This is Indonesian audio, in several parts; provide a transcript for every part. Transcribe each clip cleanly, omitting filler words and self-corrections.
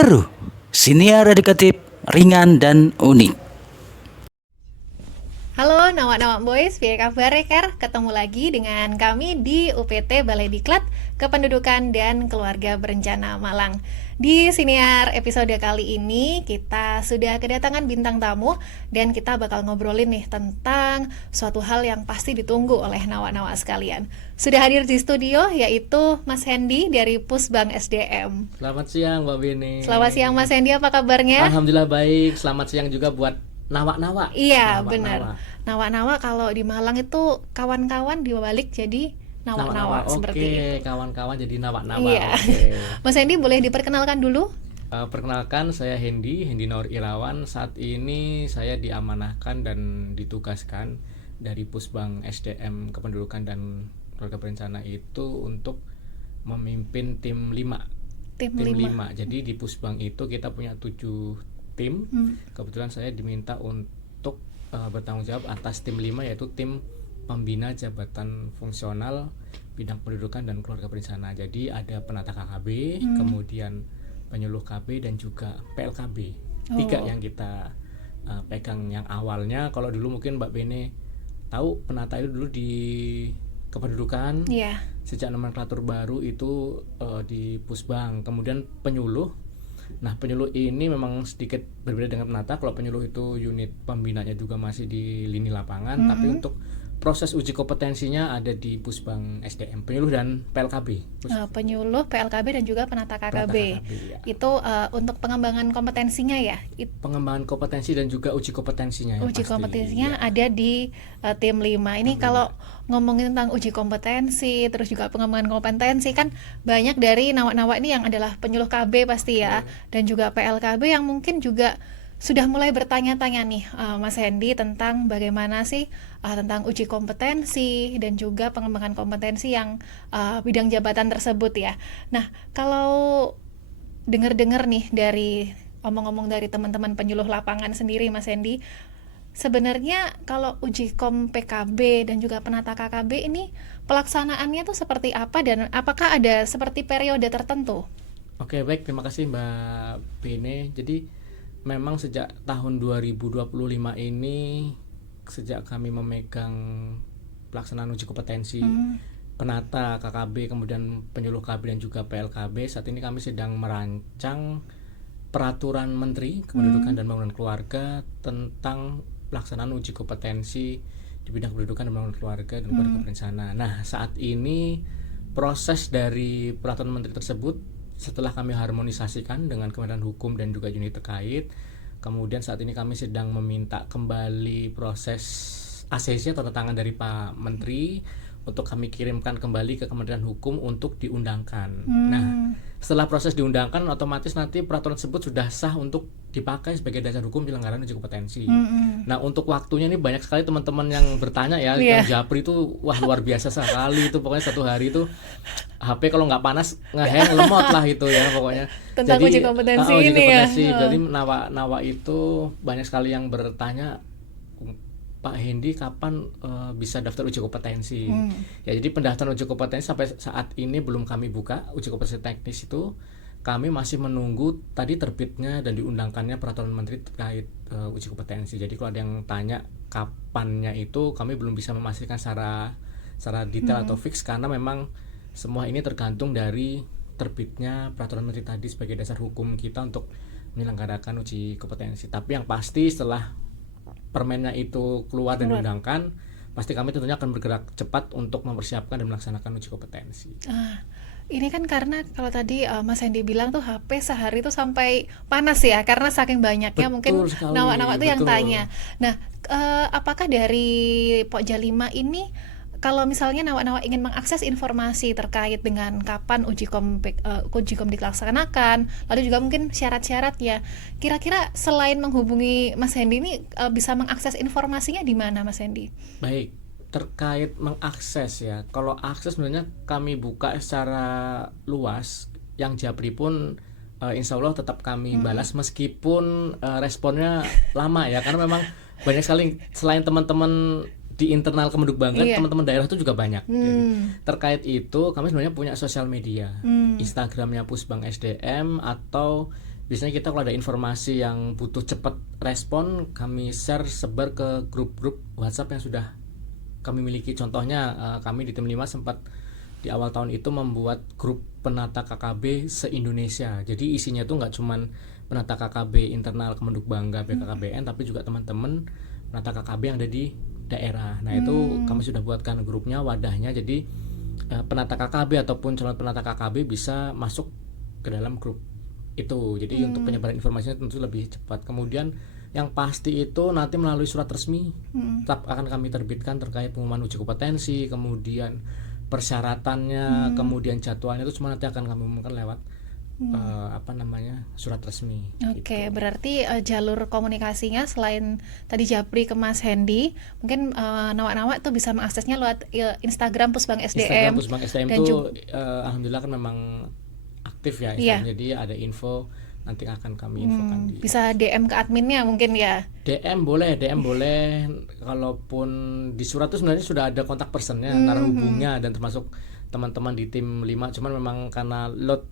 Seru, siniar edukatif, ringan dan unik. Halo Nawak-Nawak Boys, apa kabar Kar? Ketemu lagi dengan kami di UPT Balai Diklat Kependudukan dan Keluarga Berencana Malang. Di siniar episode kali ini kita sudah kedatangan bintang tamu dan kita bakal ngobrolin nih tentang suatu hal yang pasti ditunggu oleh nawak-nawak sekalian. Sudah hadir di studio yaitu Mas Hendy dari Pusbang SDM. Selamat siang Mbak Bene. Selamat siang Mas Hendy, apa kabarnya? Alhamdulillah baik. Selamat siang juga buat nawak-nawak. Iya, Nawak-nawak. benar. Nawak-nawak kalau di Malang itu kawan-kawan dibalik jadi nawak-nawak seperti itu. Oke, kawan-kawan jadi nawak-nawak. Iya. Oke. Mas Hendy boleh diperkenalkan dulu? Perkenalkan, saya Hendy Nur Irawan. Saat ini saya diamanahkan dan ditugaskan dari Pusbang SDM Kependudukan dan Keluarga Berencana itu untuk memimpin tim 5. Tim Tim 5. 5. Jadi di Pusbang itu kita punya 7 tim. Kebetulan saya diminta untuk bertanggung jawab atas tim 5, yaitu tim pembina jabatan fungsional bidang pendidikan dan keluarga berencana. Jadi ada penata KKB, kemudian penyuluh KB dan juga PLKB. 3 yang kita pegang. Yang awalnya kalau dulu mungkin Mbak Bene tahu, penata itu dulu di kependudukan. Iya. Sejak nomenklatur baru itu di Pusbang. Kemudian penyuluh. Nah, penyuluh ini memang sedikit berbeda dengan penata. Kalau penyuluh itu unit pembinanya juga masih di lini lapangan, tapi untuk proses uji kompetensinya ada di Pusbang SDM, penyuluh dan PLKB. Penyuluh, PLKB dan juga penata KKB. Ya. Itu untuk pengembangan kompetensinya ya. Pengembangan kompetensi dan juga uji kompetensinya. Uji kompetensinya ada di tim 5. Ini kalau ngomongin tentang uji kompetensi, terus juga pengembangan kompetensi, kan banyak dari nawak-nawak ini yang adalah penyuluh KB pasti ya, dan juga PLKB yang mungkin juga sudah mulai bertanya-tanya nih Mas Hendy tentang bagaimana sih tentang uji kompetensi dan juga pengembangan kompetensi yang bidang jabatan tersebut ya. Nah, kalau dengar-dengar nih dari omong-omong dari teman-teman penyuluh lapangan sendiri Mas Hendy, sebenarnya kalau uji kom PKB dan juga penata KKB ini pelaksanaannya tuh seperti apa dan apakah ada seperti periode tertentu? Oke, baik, terima kasih Mbak Bene. Jadi memang sejak tahun 2025 ini, sejak kami memegang pelaksanaan uji kompetensi penata KKB, kemudian penyuluh KB dan juga PLKB, saat ini kami sedang merancang peraturan Menteri Kependudukan dan Pembangunan Keluarga tentang pelaksanaan uji kompetensi di bidang kependudukan dan pembangunan keluarga dan keluarga berencana. Nah, saat ini proses dari peraturan Menteri tersebut setelah kami harmonisasikan dengan Kementerian Hukum dan juga unit terkait, kemudian saat ini kami sedang meminta kembali proses ACC atau tanda tangan dari Pak Menteri untuk kami kirimkan kembali ke Kementerian Hukum untuk diundangkan. Nah, setelah proses diundangkan, otomatis nanti peraturan tersebut sudah sah untuk dipakai sebagai dasar hukum penyelenggaraan uji kompetensi. Nah, untuk waktunya ini banyak sekali teman-teman yang bertanya ya. Yang Japri itu wah luar biasa sekali itu, pokoknya satu hari itu HP kalau nggak panas ngeheng lemot lah itu ya pokoknya. Tentang uji kompetensi uji ini kompetensi. ya. Jadi nawa itu banyak sekali yang bertanya, Pak Hendy kapan bisa daftar uji kompetensi? Ya, jadi pendaftaran uji kompetensi sampai saat ini belum kami buka. Uji kompetensi teknis itu kami masih menunggu tadi terbitnya dan diundangkannya peraturan menteri terkait uji kompetensi. Jadi kalau ada yang tanya kapannya itu, kami belum bisa memastikan secara detail atau fix, karena memang semua ini tergantung dari terbitnya peraturan menteri tadi sebagai dasar hukum kita untuk menyelenggarakan uji kompetensi. Tapi yang pasti setelah permennya itu keluar dan diundangkan, pasti kami tentunya akan bergerak cepat untuk mempersiapkan dan melaksanakan uji kompetensi. Ini kan karena kalau tadi Mas Hendy bilang tuh HP sehari tuh sampai panas ya, karena saking banyaknya. Betul mungkin sekali, nawak-nawak tuh yang betul. tanya. Nah, apakah dari Pokja 5 ini, kalau misalnya nawak-nawak ingin mengakses informasi terkait dengan kapan uji kom dilaksanakan, lalu juga mungkin syarat-syaratnya, kira-kira selain menghubungi Mas Hendy ini bisa mengakses informasinya di mana Mas Hendy? Baik, terkait mengakses ya. Kalau akses sebenarnya kami buka secara luas. Yang Japri pun insya Allah tetap kami balas meskipun responnya lama ya, karena memang banyak sekali selain teman-teman di internal Kemenduk banget, teman-teman daerah itu juga banyak. Jadi, terkait itu kami sebenarnya punya sosial media, Instagramnya Pusbang SDM atau biasanya kita kalau ada informasi yang butuh cepat respon, kami share sebar ke grup-grup WhatsApp yang sudah kami miliki. Contohnya kami di tim 5 sempat di awal tahun itu membuat grup penata KKB se-Indonesia. Jadi isinya tuh nggak cuman penata KKB internal Kemenduk Bangga BKKBN, tapi juga teman-teman penata KKB yang ada di daerah. Nah itu kami sudah buatkan grupnya, wadahnya. Jadi penata KKB ataupun calon penata KKB bisa masuk ke dalam grup itu. Jadi untuk penyebaran informasinya tentu lebih cepat. Kemudian yang pasti itu nanti melalui surat resmi tetap akan kami terbitkan terkait pengumuman uji kompetensi, kemudian persyaratannya, kemudian jadwalnya itu semua nanti akan kami umumkan lewat surat resmi. Oke, gitu. berarti jalur komunikasinya selain tadi Japri ke Mas Hendy, mungkin nawak-nawak tuh bisa mengaksesnya lewat Instagram Pusbang SDM. Instagram Pusbang SDM dan itu alhamdulillah kan memang aktif ya, Iya. jadi ada info nanti akan kami infokan di bisa DM ke adminnya mungkin ya. DM boleh, kalaupun di surat itu sebenarnya sudah ada kontak personnya, narah hubungnya, dan termasuk teman-teman di tim 5, cuman memang karena load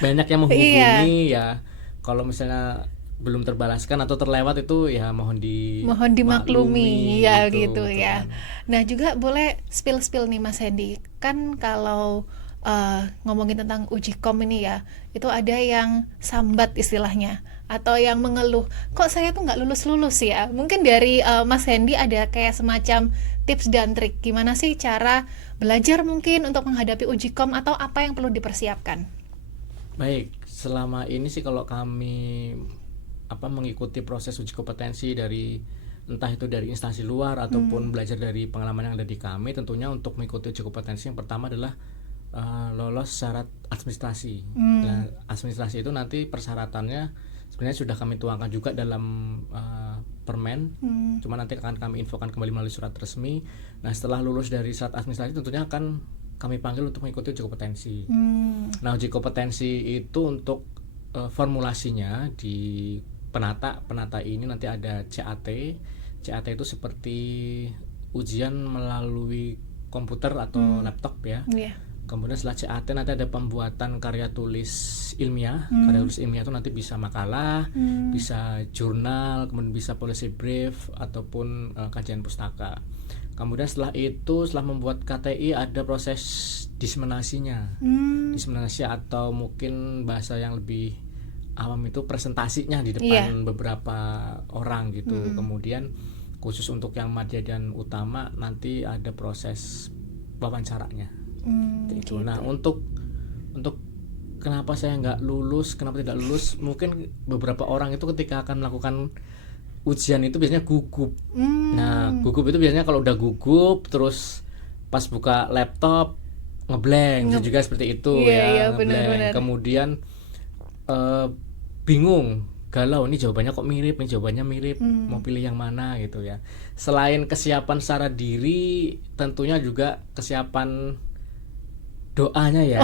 banyak yang menghubungi ya, kalau misalnya belum terbalaskan atau terlewat itu ya mohon dimaklumi ya gitu kan. ya. Nah juga boleh spill nih Mas Hendy, kan kalau ngomongin tentang uji kom ini ya, itu ada yang sambat istilahnya, atau yang mengeluh, kok saya tuh nggak lulus ya. Mungkin dari Mas Hendy ada kayak semacam tips dan trik gimana sih cara belajar mungkin untuk menghadapi uji kom, atau apa yang perlu dipersiapkan? Baik, selama ini sih kalau kami mengikuti proses uji kompetensi dari entah itu dari instansi luar ataupun belajar dari pengalaman yang ada di kami, tentunya untuk mengikuti uji kompetensi yang pertama adalah lolos syarat administrasi. Nah, administrasi itu nanti persyaratannya sebenarnya sudah kami tuangkan juga dalam permen, cuma nanti akan kami infokan kembali melalui surat resmi. Nah, setelah lulus dari syarat administrasi tentunya akan kami panggil untuk mengikuti uji kompetensi. Nah, uji kompetensi itu untuk formulasinya di penata ini nanti ada CAT itu seperti ujian melalui komputer atau laptop ya. Kemudian setelah CAT nanti ada pembuatan karya tulis ilmiah. Karya tulis ilmiah itu nanti bisa makalah, bisa jurnal, kemudian bisa policy brief ataupun kajian pustaka. Kemudian setelah membuat KTI ada proses diseminasinya. Diseminasi atau mungkin bahasa yang lebih awam itu presentasinya di depan beberapa orang gitu. Kemudian khusus untuk yang madya dan utama nanti ada proses wawancaranya. Gitu. Nah, untuk kenapa saya nggak lulus, kenapa tidak lulus, mungkin beberapa orang itu ketika akan melakukan ujian itu biasanya gugup. Nah, gugup itu biasanya kalau udah gugup terus pas buka laptop ngeblank, juga seperti itu ya, ngeblank. Kemudian bingung, galau, ini jawabannya kok mirip, ini jawabannya mirip, mau pilih yang mana gitu ya. Selain kesiapan secara diri, tentunya juga kesiapan doanya ya.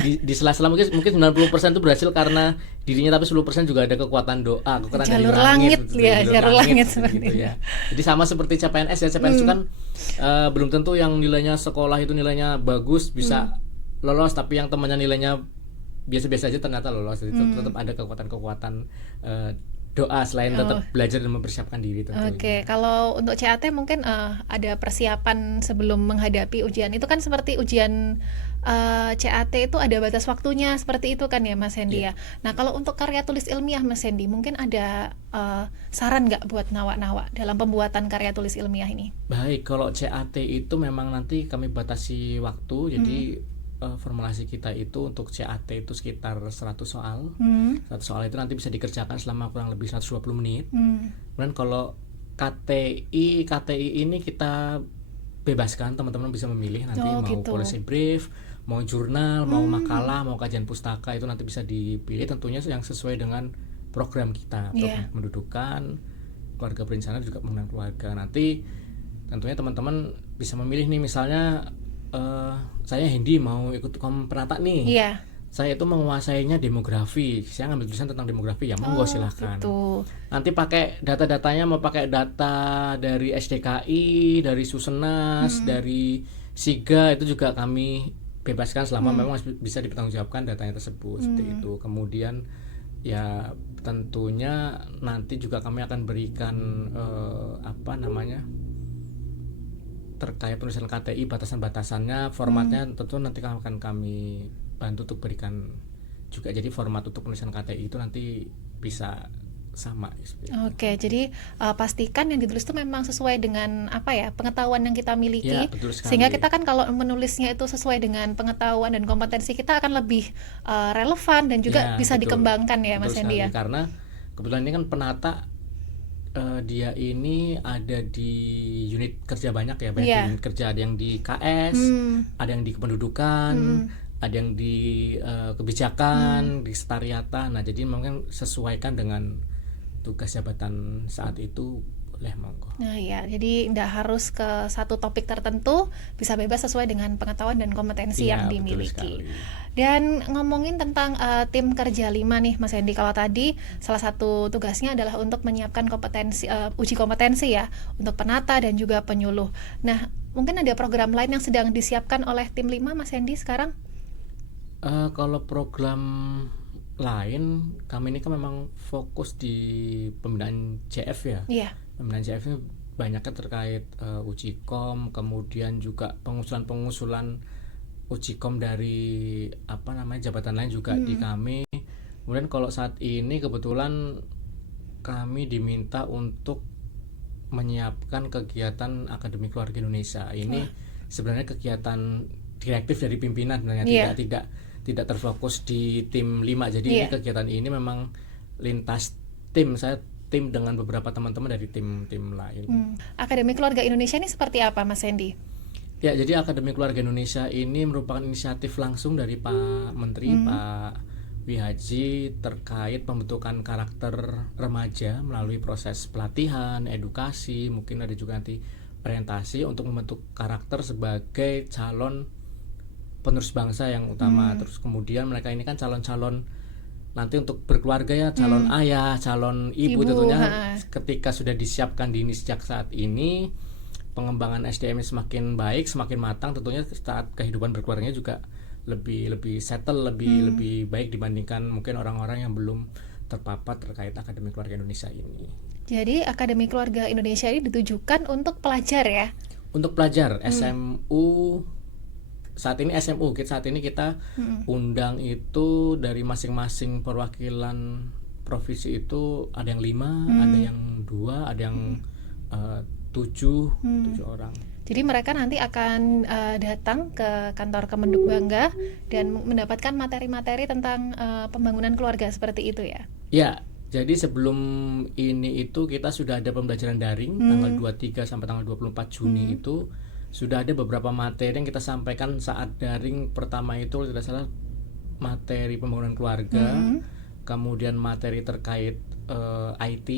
Di sela-sela mungkin 90% itu berhasil karena dirinya, tapi 10% juga ada kekuatan doa, kekuatan jalur dari langit ya, jalur langit seperti gitu ya. Jadi sama seperti CPNS ya, CPNS itu kan belum tentu yang nilainya sekolah itu nilainya bagus bisa lolos, tapi yang temannya nilainya biasa-biasa aja ternyata lolos. Jadi tetap ada kekuatan-kekuatan doa selain tetap belajar dan mempersiapkan diri tentunya. Oke, kalau untuk CAT mungkin ada persiapan sebelum menghadapi ujian. Itu kan seperti ujian CAT itu ada batas waktunya seperti itu kan ya Mas Hendy ya. Nah, kalau untuk karya tulis ilmiah Mas Hendy, mungkin ada saran nggak buat nawak-nawak dalam pembuatan karya tulis ilmiah ini? Baik, kalau CAT itu memang nanti kami batasi waktu. Jadi formulasi kita itu untuk CAT itu sekitar 100 soal. 100 soal itu nanti bisa dikerjakan selama kurang lebih 120 menit. Kemudian kalau KTI ini kita bebaskan, teman-teman bisa memilih nanti mau gitu. policy brief, mau jurnal, mau makalah, mau kajian pustaka, itu nanti bisa dipilih tentunya yang sesuai dengan program kita. Program pendudukan, keluarga berencana juga pembangunan keluarga. Nanti tentunya teman-teman bisa memilih nih, misalnya saya Hendy mau ikut penata nih. Saya itu menguasainya demografi, saya ngambil tulisan tentang demografi, ya monggo silakan. Gitu. Nanti pakai data-datanya, mau pakai data dari SDKI, dari Susenas, dari SIGA, itu juga kami bebaskan selama memang bisa dipertanggungjawabkan datanya tersebut. Seperti itu. Kemudian Ya tentunya nanti juga kami akan berikan terkait penulisan KTI batasan-batasannya, formatnya tentu nanti akan kami bantu untuk berikan juga. Jadi format untuk penulisan KTI itu nanti bisa sama seperti itu. Oke, jadi pastikan yang ditulis itu memang sesuai dengan pengetahuan yang kita miliki, Ya, betul sekali. sehingga kita kan kalau menulisnya itu sesuai dengan pengetahuan dan kompetensi kita akan lebih relevan dan juga Ya, bisa betul. dikembangkan ya Mas Betul Hendy sekali. ya. Karena kebetulan ini kan penata, dia ini ada di unit kerja banyak ya, banyak Iya. di unit kerja, ada yang di KS, ada yang di kependudukan, ada yang di kebijakan, di sekretariatan. Nah, jadi memang sesuaikan dengan tugas jabatan saat itu, boleh monggo. Nah ya, jadi nggak harus ke satu topik tertentu, bisa bebas sesuai dengan pengetahuan dan kompetensi Iya, yang betul dimiliki. sekali. Dan ngomongin tentang tim kerja 5 nih Mas Hendy, kalau tadi salah satu tugasnya adalah untuk menyiapkan kompetensi, uji kompetensi ya, untuk penata dan juga penyuluh. Nah, mungkin ada program lain yang sedang disiapkan oleh tim 5 Mas Hendy sekarang? Kalau program lain, kami ini kan memang fokus di pembinaan CF ya. Iya. Pembinaan CF ini banyaknya terkait uji kom, kemudian juga pengusulan uji kom dari jabatan lain juga di kami. Kemudian kalau saat ini kebetulan kami diminta untuk menyiapkan kegiatan Akademi Keluarga Indonesia. Ini sebenarnya kegiatan direktif dari pimpinan sebenarnya, Iya. tidak terfokus di tim 5. Jadi ini kegiatan ini memang lintas tim. Saya tim dengan beberapa teman-teman dari tim lain. Akademi Keluarga Indonesia ini seperti apa Mas Hendy? Ya, jadi Akademi Keluarga Indonesia ini merupakan inisiatif langsung dari Pak Menteri, Pak Wihaji, terkait pembentukan karakter remaja melalui proses pelatihan, edukasi, mungkin ada juga nanti orientasi untuk membentuk karakter sebagai calon penerus bangsa yang utama. Terus kemudian mereka ini kan calon-calon nanti untuk berkeluarga ya, calon ayah, calon ibu tentunya. Ketika sudah disiapkan dini sejak saat ini, pengembangan SDM semakin baik, semakin matang, tentunya saat kehidupan berkeluarganya juga lebih settle, lebih baik dibandingkan mungkin orang-orang yang belum terpapar terkait Akademi Keluarga Indonesia ini. Jadi Akademi Keluarga Indonesia ini ditujukan untuk pelajar ya? Untuk pelajar SMU, saat ini kita undang itu dari masing-masing perwakilan provinsi itu ada yang 5, ada yang 2, ada yang 7 orang. Jadi mereka nanti akan datang ke kantor Kemenduk Bangga dan mendapatkan materi-materi tentang pembangunan keluarga seperti itu ya? Ya, jadi sebelum ini itu kita sudah ada pembelajaran daring tanggal 23 sampai tanggal 24 Juni itu sudah ada beberapa materi yang kita sampaikan saat daring. Pertama itu tidak salah materi pembangunan keluarga, kemudian materi terkait IT,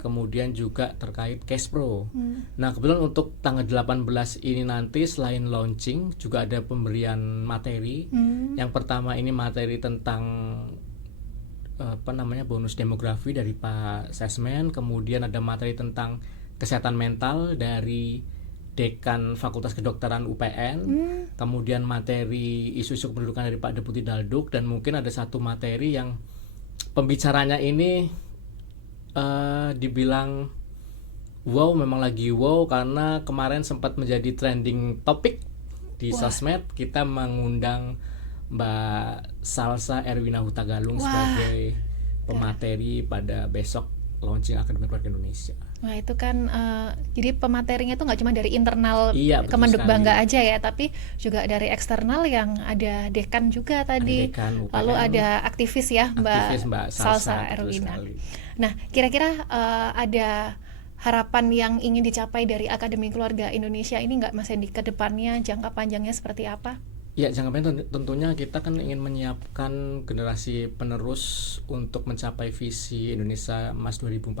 kemudian juga terkait cash pro. Nah, kebetulan untuk tanggal 18 ini nanti selain launching juga ada pemberian materi. Yang pertama ini materi tentang bonus demografi dari Pak Sesmen, kemudian ada materi tentang kesehatan mental dari Dekan Fakultas Kedokteran UPN, kemudian materi isu-isu kependudukan dari Pak Deputi Dalduk, dan mungkin ada satu materi yang pembicaranya ini dibilang wow, memang lagi wow karena kemarin sempat menjadi trending topik di sosmed. Kita mengundang Mbak Salsa Erwina Hutagalung sebagai pemateri pada besok launching Akademi Keluarga Indonesia. Wah, itu kan jadi pematerinya itu nggak cuma dari internal sekali. Kemenduk Bangga aja ya, tapi juga dari eksternal yang ada dekan juga tadi. Dekan UPN, lalu ada aktivis ya, Mbak Salsa Erwina. Nah, kira-kira ada harapan yang ingin dicapai dari Akademi Keluarga Indonesia ini nggak Mas Hendy, ke depannya jangka panjangnya seperti apa? Ya, jangka panjang tentunya kita kan ingin menyiapkan generasi penerus untuk mencapai visi Indonesia Emas 2045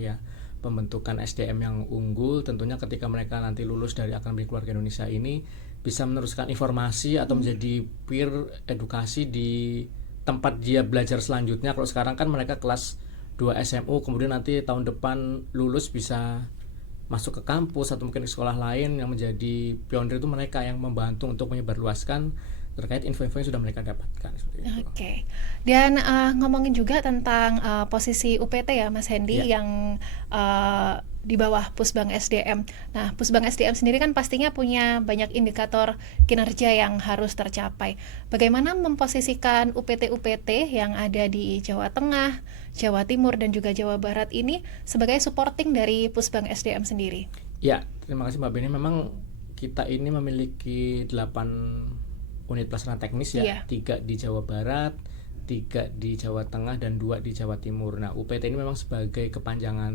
ya. Pembentukan SDM yang unggul, tentunya ketika mereka nanti lulus dari Akademi Keluarga Indonesia ini bisa meneruskan informasi atau menjadi peer edukasi di tempat dia belajar selanjutnya. Kalau sekarang kan mereka kelas 2 SMU, kemudian nanti tahun depan lulus bisa masuk ke kampus atau mungkin ke sekolah lain. Yang menjadi pionir itu mereka yang membantu untuk menyebarluaskan terkait info-info yang sudah mereka dapatkan seperti itu. Oke. Dan ngomongin juga tentang posisi UPT ya Mas Hendy Ya. yang di bawah Pusbang SDM. Nah, Pusbang SDM sendiri kan pastinya punya banyak indikator kinerja yang harus tercapai. Bagaimana memposisikan UPT-UPT yang ada di Jawa Tengah, Jawa Timur dan juga Jawa Barat ini sebagai supporting dari Pusbang SDM sendiri? Ya, terima kasih Mbak Beni. Memang kita ini memiliki 8 unit pelaksana teknis ya, Iya. 3 di Jawa Barat, 3 di Jawa Tengah dan 2 di Jawa Timur. Nah, UPT ini memang sebagai kepanjangan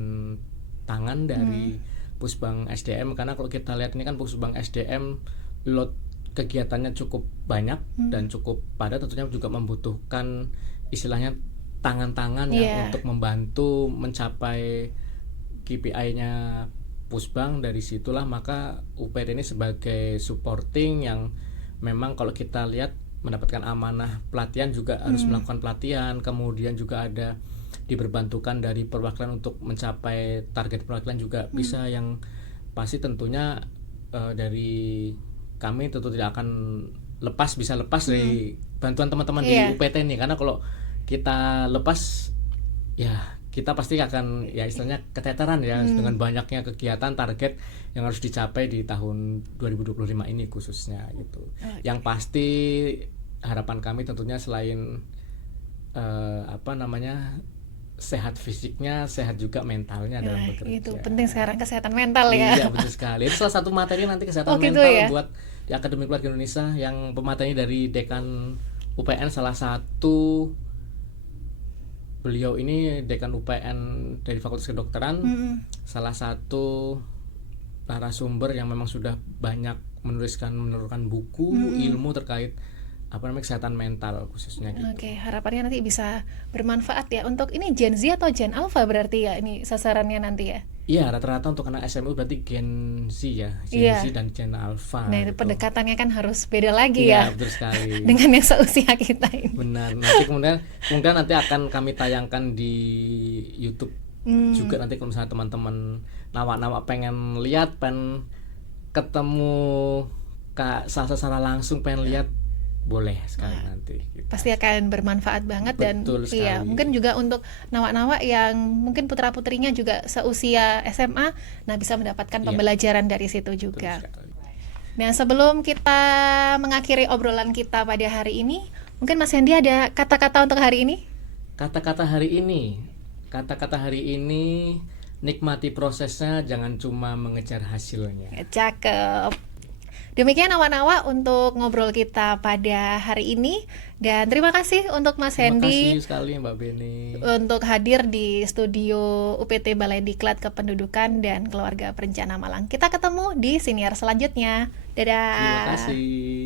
tangan dari Pusbang SDM, karena kalau kita lihat ini kan Pusbang SDM load kegiatannya cukup banyak dan cukup padat, tentunya juga membutuhkan istilahnya tangan-tangan Iya. yang untuk membantu mencapai KPI-nya Pusbang. Dari situlah maka UPT ini sebagai supporting yang memang kalau kita lihat mendapatkan amanah pelatihan juga harus melakukan pelatihan, kemudian juga ada diberbantukan dari perwakilan untuk mencapai target perwakilan juga bisa, yang pasti tentunya dari kami tentu tidak akan bisa lepas dari bantuan teman-teman di Iya. UPT ini, karena kalau kita lepas ya kita pasti akan ya istilahnya keteteran ya dengan banyaknya kegiatan target yang harus dicapai di tahun 2025 ini khususnya gitu. Yang pasti harapan kami tentunya selain sehat fisiknya, sehat juga mentalnya dalam bekerja. Itu penting sekarang, kesehatan mental ya. Iya, betul sekali. Itu salah satu materi nanti kesehatan Oh, gitu mental ya? buat di Akademi Keluarga Indonesia, yang pematerinya dari Dekan UPN, salah satu beliau ini Dekan UPN dari Fakultas Kedokteran, salah satu narasumber yang memang sudah banyak menurunkan buku ilmu terkait kesehatan mental khususnya gitu. Oke, harapannya nanti bisa bermanfaat ya. Untuk ini Gen Z atau Gen Alpha berarti ya ini sasarannya nanti ya? Iya, rata-rata untuk anak SMU berarti Gen Z ya, Gen Iya. Z dan Gen Alpha. Nah, itu gitu. pendekatannya kan harus beda lagi Iya, ya betul sekali. dengan yang seusia kita ini. Benar. Nanti kemudian nanti akan kami tayangkan di YouTube juga, nanti kalau misalnya teman-teman nawak-nawak pengen lihat, pengen ketemu Kak Salsa secara langsung, pengen lihat, boleh sekali nanti gitu. Pasti akan bermanfaat banget. Dan Betul iya, sekali. mungkin juga untuk nawak-nawak yang mungkin putra-putrinya juga seusia SMA, nah bisa mendapatkan Iya. pembelajaran dari situ Betul juga. sekali. Nah, sebelum kita mengakhiri obrolan kita pada hari ini, mungkin Mas Hendy ada kata-kata untuk hari ini? Kata-kata hari ini, nikmati prosesnya, jangan cuma mengejar hasilnya. Cakep. Demikian awak-awak untuk ngobrol kita pada hari ini, dan terima kasih untuk Mas Terima Hendy kasih sekali Mbak Beni. untuk hadir di studio UPT Balai Diklat Kependudukan dan Keluarga Perencana Malang. Kita ketemu di siniar selanjutnya. Dadah. Terima kasih.